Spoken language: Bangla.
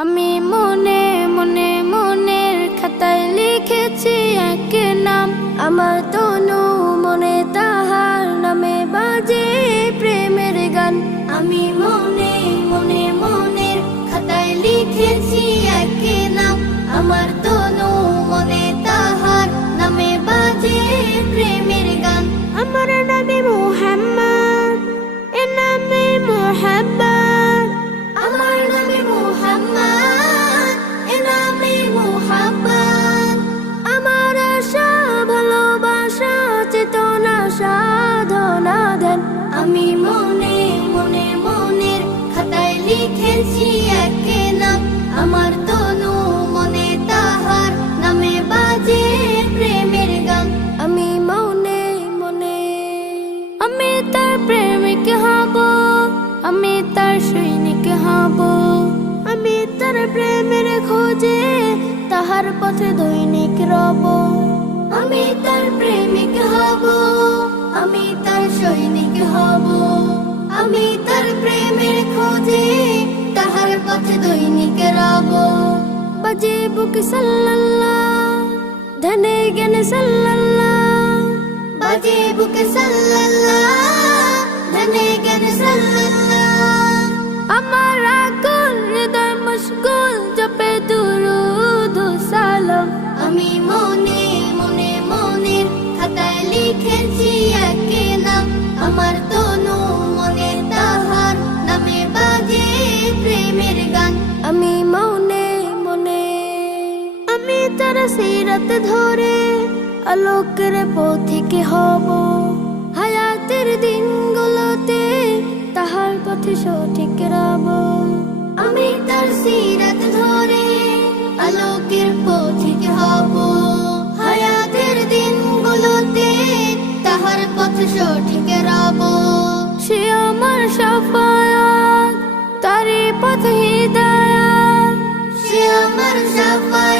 আমি মনে মনে, মনের খাতায় লিখেছি এক নাম। আমার তনু মনে তাহার নামে বাজে প্রেমের গান। আমি মনে মনে, মনের খাতায় লিখেছি এক নাম। আমার তনু মনে তাহার নামে বাজে প্রেমের গান। আমার নামে মোহাম্মদ আমার আশা, ভালোবাসা, চেতনা, সাধনা আমি খাতায় লিখেছি আমার তনু মনে তাহার নামে বাজে প্রেমের গান। আমি মনে মনে তার প্রেমিক হব। সৈনিক হব। তাহার পথে দৈনিক রব। আমি তার প্রেমিক হব, আমি তার সৈনিক হব। আমি তার প্রেমের খোঁজে তাহার পথে দৈনিক রব। বাজে বুক সাল্লাল্লাহ, ধনে জ্ঞানে সাল্লাল্লাহ। বাজে বুক সাল্লাল্লাহ, ধনে জ্ঞানে সাল্লাল্লাহ। আমার আকুল হৃদয় মুশকুল আমি তার সিরাত ধরে আলোকের পথিকে হব। হায়াতের দিনগুলোতে তাহার পথে সঠিক রব। আমি তার সিরাত ধরে আলোকের পথিকে হব। হায়াতের দিনগুলোতে তাহার পথ সঠিক রব। সে আমার সাফায়াত তারে পথ হিদায়াত। সে আমার সাফায়াত